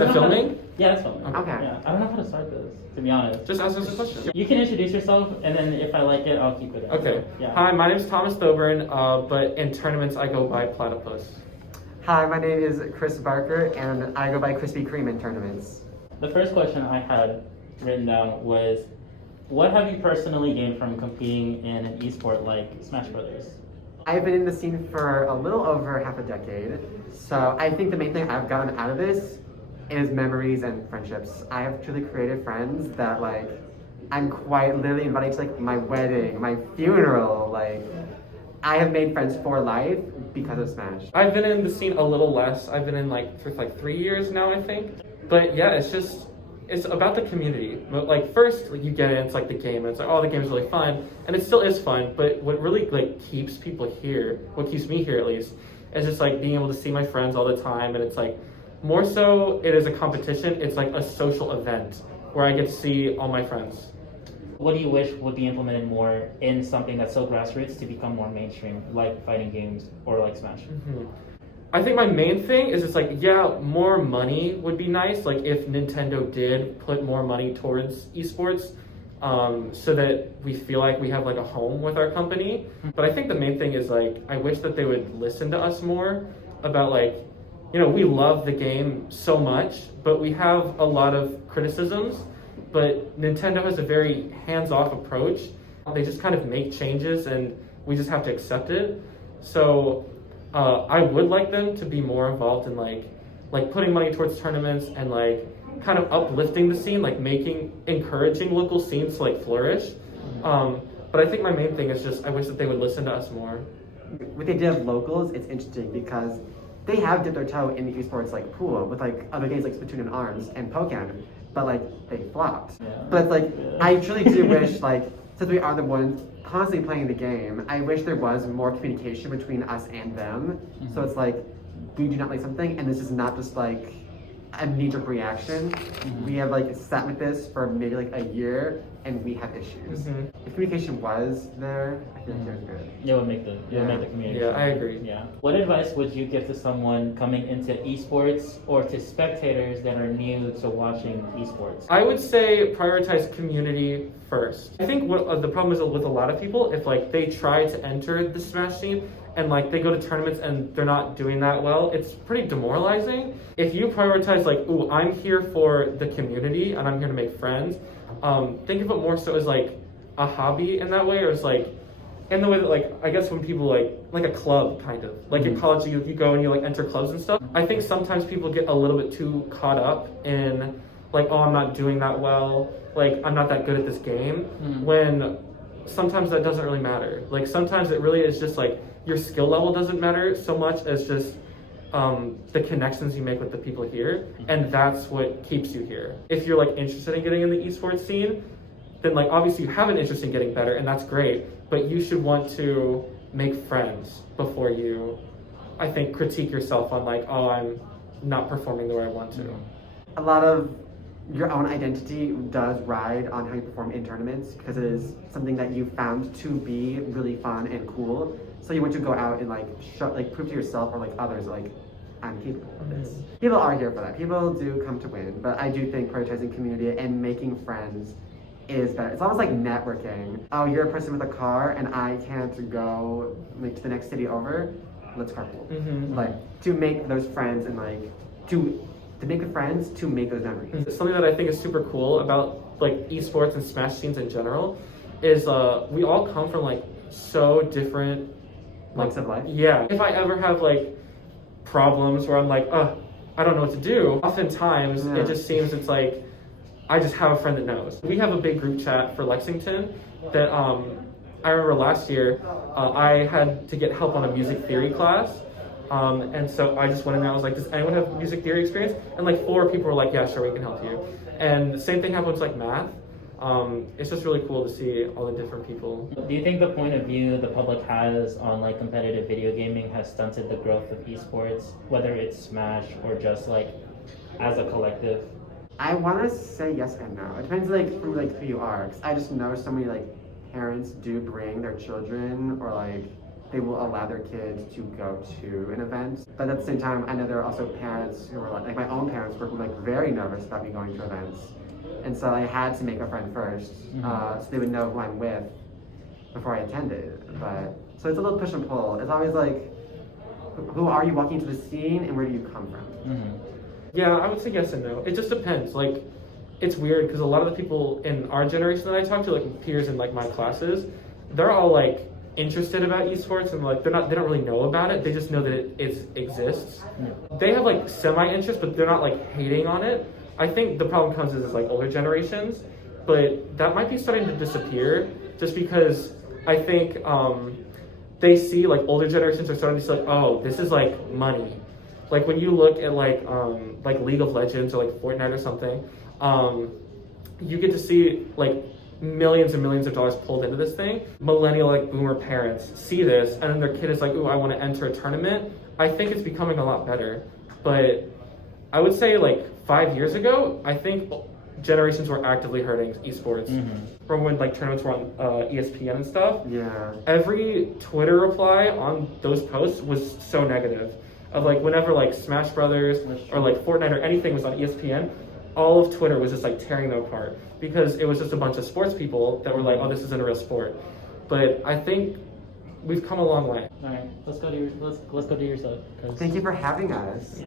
Is it filming? Yeah, it's filming. Okay. Yeah. I don't know how to start this, to be honest. Just ask us a question. You can introduce yourself, and then if I like it, I'll keep it. Okay. Yeah. Hi, my name is Thomas Thoburn, but in tournaments I go by Platypus. Hi, my name is Chris Barker, and I go by Krispy Kreme in tournaments. The first question I had written down was, what have you personally gained from competing in an esport like Smash Brothers? I've been in the scene for a little over half a decade, so I think the main thing I've gotten out of this is memories and friendships. I have truly created friends that I'm quite literally invited to my wedding, my funeral. I have made friends for life because of Smash. I've been in the scene a little less. I've been in for 3 years now, I think. But yeah, it's about the community. But first, you get in, it's the game, and it's oh, the game's really fun, and it still is fun. But what really keeps people here, what keeps me here at least, is just being able to see my friends all the time, and it's more so it is a competition. It's a social event where I get to see all my friends. What do you wish would be implemented more in something that's so grassroots to become more mainstream, like fighting games or like Smash? Mm-hmm. I think my main thing is yeah, more money would be nice. If Nintendo did put more money towards esports, so that we feel like we have a home with our company. But I think the main thing is I wish that they would listen to us more about we love the game so much, but we have a lot of criticisms. But Nintendo has a very hands-off approach. They just kind of make changes and we just have to accept it. So I would like them to be more involved in putting money towards tournaments and kind of uplifting the scene, encouraging local scenes to flourish. But I think my main thing is just I wish that they would listen to us more. With the idea of locals, it's interesting because they have dipped their toe in the esports pool with other games like Splatoon and ARMS and Pokken, but they flopped. Yeah. But I truly do wish since we are the ones constantly playing the game, I wish there was more communication between us and them. Mm-hmm. So it's we do not like something, and this is not just a knee-jerk reaction. Mm-hmm. We have sat with this for maybe a year, and we have issues. Mm-hmm. If communication was there, I feel it was good. It would make the community. Yeah, I agree. Yeah. What advice would you give to someone coming into esports or to spectators that are new to watching esports? I would say prioritize community first. I think what the problem is with a lot of people, if they try to enter the Smash scene and they go to tournaments and they're not doing that well, it's pretty demoralizing. If you prioritize ooh, I'm here for the community and I'm here to make friends, think of it more so as a hobby in that way, or it's in the way that I guess when people like a club kind of in college you go and you enter clubs and stuff. I think sometimes people get a little bit too caught up in oh, I'm not doing that well, I'm not that good at this game, when sometimes that doesn't really matter. Sometimes it really is just your skill level doesn't matter so much as just the connections you make with the people here, and that's what keeps you here. If you're interested in getting in the esports scene, then obviously you have an interest in getting better, and that's great, but you should want to make friends before you, I think, critique yourself on oh, I'm not performing the way I want to. A lot of your own identity does ride on how you perform in tournaments because it is something that you found to be really fun and cool. So you want to go out and prove to yourself or others I'm capable of this. People are here for that. People do come to win, but I do think prioritizing community and making friends is better. It's almost like networking. Oh, you're a person with a car and I can't go to the next city over. Let's carpool. To make those friends and to make the friends to make those memories. Something that I think is super cool about esports and Smash scenes in general is we all come from so different walks of life. Yeah. If I ever have problems where I'm I don't know what to do, oftentimes it just seems it's I just have a friend that knows. We have a big group chat for Lexington that I remember last year I had to get help on a music theory class. And so I just went in there, I was does anyone have music theory experience? And 4 people were yeah, sure, we can help you. And the same thing happens math. It's just really cool to see all the different people. Do you think the point of view the public has on competitive video gaming has stunted the growth of esports, whether it's Smash or just as a collective? I want to say yes and no. It depends from who you are. 'Cause I just know so many parents do bring their children or they will allow their kids to go to an event. But at the same time, I know there are also parents who are like my own parents were like very nervous about me going to events. And so I had to make a friend first, so they would know who I'm with before I attended. But so it's a little push and pull. It's always like, who are you walking into the scene and where do you come from? Yeah, I would say yes and no. It just depends. Like, it's weird because a lot of the people in our generation that I talk to, like peers in like my classes, they're all like interested about esports and like they don't really know about it. They just know that it exists. They have like semi-interest, but they're not like hating on it. I think the problem comes is like older generations, but that might be starting to disappear just because I think they see like older generations are starting to see like, oh, this is like money. Like when you look at like League of Legends or like Fortnite or something, you get to see like millions and millions of dollars pulled into this thing. Millennial like boomer parents see this and then their kid is like, ooh, I want to enter a tournament. I think it's becoming a lot better. But I would say like 5 years ago, I think generations were actively hurting esports. From when like tournaments were on ESPN and stuff. Yeah. Every Twitter reply on those posts was so negative. Of like whenever like Smash Brothers or like Fortnite or anything was on ESPN, all of Twitter was just like tearing them apart because it was just a bunch of sports people that were like, oh, this isn't a real sport. But I think we've come a long way. All right, let's go to your let's go to yourself. Thank you for having us.